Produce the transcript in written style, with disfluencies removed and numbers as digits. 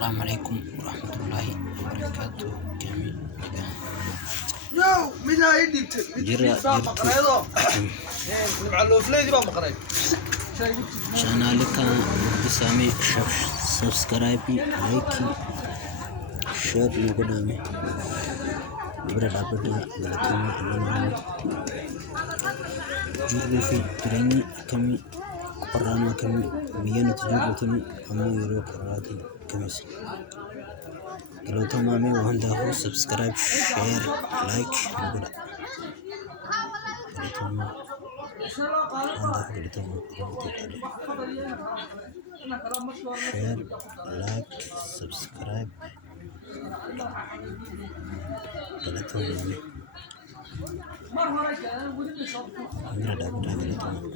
السلام عليكم ورحمة الله وبركاته جميع يو مين هاي جرا شانالك بسامي سبسكرايب لايكي شير نقدامي برا بدا غلطنا أمامي جرا في براني كمي قرانا كمي بيانة جرتني أمو يروك راتي كمسي kalau tamame wahandahu subscribe share like nugula kalau tamu wahandahu kalau tamu share like subscribe kalau tamu ini ada kalau tamu